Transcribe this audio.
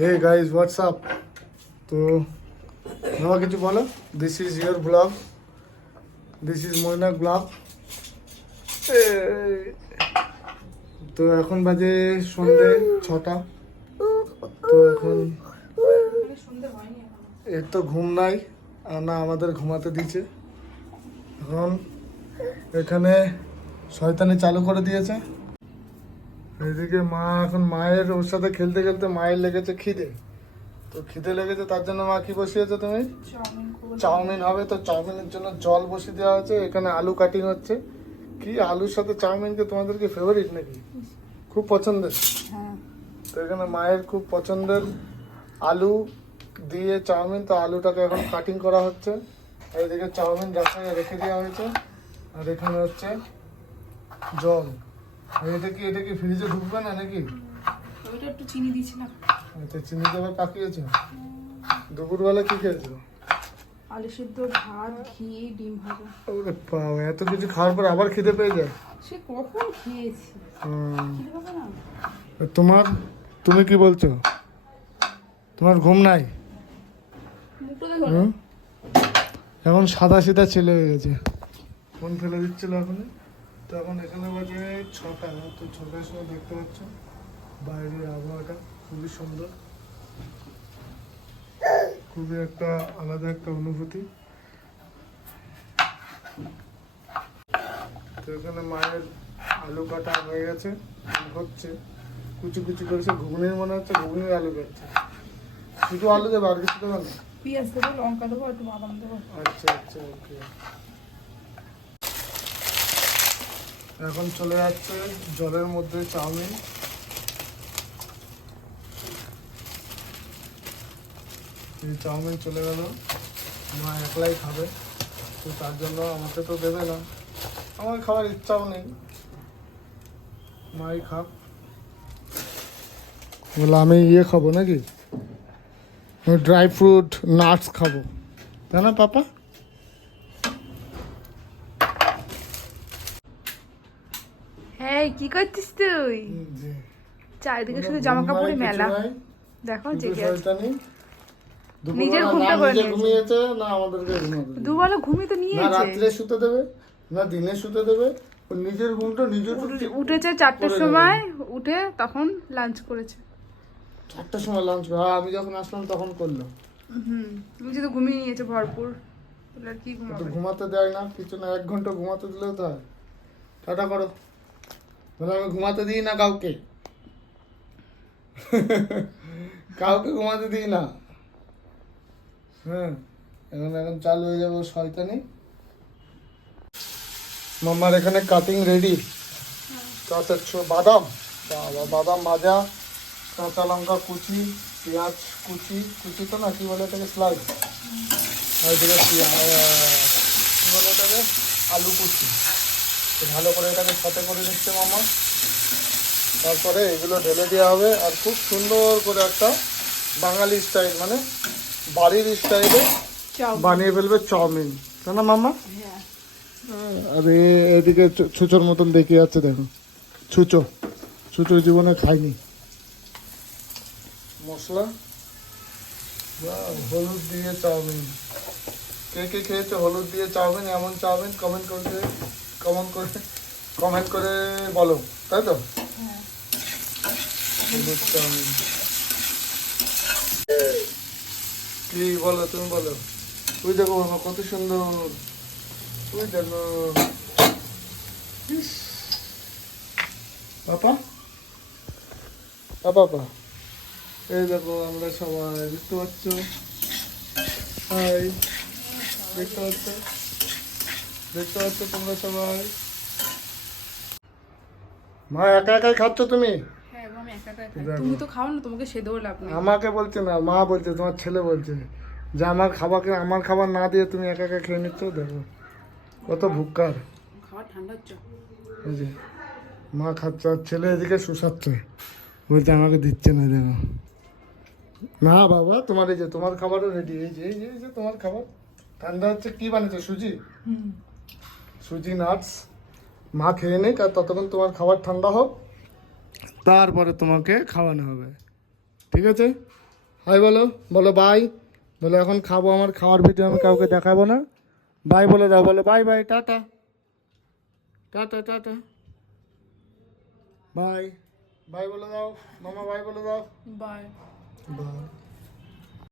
Hey guys WhatsApp তো বাবা কিছু বলো? This is your blog this is Mainak blog তো এখন বাজে সন্ধে ছটা। তো এখন এর তো ঘুম নাই, আর না আমাদের ঘুমাতে দিচ্ছে এখন এখানে শয়তানি চালু করে দিয়েছে। এদিকে মা এখন মায়ের ওর সাথে খেলতে খেলতে মায়ের লেগেছে খিদে। তো খিদে লেগেছে তার জন্য মা কি বসিয়েছো তুমি? চাউমিন হবে তো চাউমিনের জন্য জল বসিয়ে দেওয়া হয়েছে এখানে আলু কাটিং হচ্ছে। কি আলুর সাথে চাউমিনকে তোমাদেরকে ফেভারিট নাকি? খুব পছন্দের। হ্যাঁ। তো এখানে মায়ের খুব পছন্দের আলু দিয়ে চাউমিন তো আলুটাকে এখন কাটিং করা হচ্ছে। আর এদিকে চাউমিন রাখা রেখে দেওয়া হয়েছে। আর এখানে হচ্ছে জল। এটা কি এটা কি ফ্রিজে ঢুকবে না নাকি? ওইটা একটু চিনি দিচ্ছি না। আচ্ছা চিনি দেবে পাকিয়েছে দুপুরবেলা কি খেয়েছো? আলু সিদ্ধ ভাত ঘি ডিম ভাজা। ওরে বাবা এত কিছু খাওয়ার পর আবার খিদে পেয়ে যায়? সে কখন খেয়েছি? পাবে না? তোমার তুমি কি বলছো? তোমার ঘুম নাই? এখন সাদা সিধা ছেলে হয়ে গেছে। ফোন ফেলে দিচ্ছিল এখন তো এখন এখানে বাজে ছটা তো ছটার সময় দেখতে পাচ্ছ। বাইরের আবহাওয়াটা খুবই সুন্দর। খুবই একটা আলাদা একটা অনুভূতি। তো এখানে মায়ের আলু কাটা হয়ে গেছে হচ্ছে কুচি কুচি করেছে ঘুগনির মনে হচ্ছে ঘুগনির আলু কাটছে। শুধু আলু দেবে আর কিছু দেবে না? পেঁয়াজ দেবো লঙ্কা দেবো একটু বাদাম দেবো। আচ্ছা আচ্ছা ওকে। এখন চলে যাচ্ছে জলের মধ্যে চাউমিন। এই চাউমিন চলে গেল। মা একলাই খাবে, তো তার জন্য আমাকে তো দেবে না। আমার খাওয়ার ইচ্ছাও নেই। মাই খাক। বলে, আমি ইয়ে খাব নাকি? ড্রাই ফ্রুট, নাটস খাব। তাই না, পাপা? হ্যাঁ কি করছিস তুই? চারিদিকে শুধু জামা কাপড়ে মেলা। দেখো জেগে আছে। নিজের ঘুমটা করে নিয়েছে। না আমাদেরকে ঘুমাতে দুবেলা ঘুমিয়ে তো না নিয়েছে। রাত্রে শুতে দেবে না দিনে শুতে দেবে। নিজের ঘুমটা নিজে উঠেছে চারটের সময় উঠে তখন লাঞ্চ করেছে। চারটার সময় লাঞ্চ করে। হ্যাঁ, আমি যখন আসলাম তখন করল। হুম নিজে তো ঘুমিয়ে নিয়েছে ভরপুর কি ঘুমাতে দেয় না কিছু না এক ঘণ্টা ঘুমাতে দিলেও তো হয়। টাটা করো। বলে আমি ঘুমাতে দিই না কাউকে? কাউকে ঘুমাতে দিই না। হ্যাঁ এখন এখন চালু হয়ে যাবে শয়তানি। মাম্মার এখানে কাটিং রেডি কাঁচা বাদাম। বাদাম ভাজা, কাঁচা লঙ্কা কুচি, পেঁয়াজ কুচি কুচি তো না, কি বলে এটাকে স্লাইস আর বলে এটাকে আলু কুচি। ভালো করে এটাকে সাথে করে নিচ্ছে মামা। তারপরে এগুলো ঢেলে দেওয়া হবে আর খুব সুন্দর করে একটা বাঙালি স্টাইল মানে বাড়ির স্টাইলে বানিয়ে ফেলবে চাউমিন। তাই না মামা? হ্যাঁ। আর এদিকে ছুঁচোর মতন দেখে যাচ্ছে দেখো। ছুচো। ছুঁচো জীবনে খাইনি মশলা। হলুদ দিয়ে চাউমিন। কে কে খেয়েছে হলুদ দিয়ে চাউমিন এমন চাউমিন? কমেন্ট করে কমেন্ট করে কমেন্ট করে বলো তাই তো? হ্যাঁ। কি বলো তুমি বলো। ওই দেখো বাবা, কত সুন্দর। ওই দেখো। পাপা পা এই দেখো আমরা সবাই দেখতে পাচ্ছ? হাই দেখতে পাচ্ছ? দেখতে পাচ্ছ তোমরা সবাই। মা একা একাই খাচ্ছ তুমি? হ্যাঁ। তুমি তো খাও না তোমাকে সেদেও লাভ নেই। আমাকে বলছে না মা বলছে তোমার ছেলে বলছে যে আমার খাবারকে আমার খাবার না দিয়ে তুমি একা একা খেয়ে নিচ্ছ দেখো। কত ভুক্কার। খাওয়া ঠান্ডা হচ্ছে। এই যে মা খাচ্ছে আর ছেলে এদিকে শুষাচ্ছে। বলছে আমাকে দিচ্ছে না দেখো। না বাবা তোমার এই যে তোমার খাবারও রেডি এই যে এই যে এই যে তোমার খাবার। ঠান্ডা হচ্ছে কি বানিয়েছো সুজি? হুম। সুজি নাটস মা খেয়ে নেই আর ততক্ষণ তোমার খাবার ঠান্ডা হোক তারপরে তোমাকে খাওয়ানো হবে। ঠিক আছে? হাই বলো বলো বাই বলো এখন খাব আমার খাওয়ার ভিডিও আমি কাউকে দেখাবো না। বাই বলে দাও বলো bye bye tata. Tata tata. Bye bye বলে দাও। মামা বাই বলে দাও। Bye bye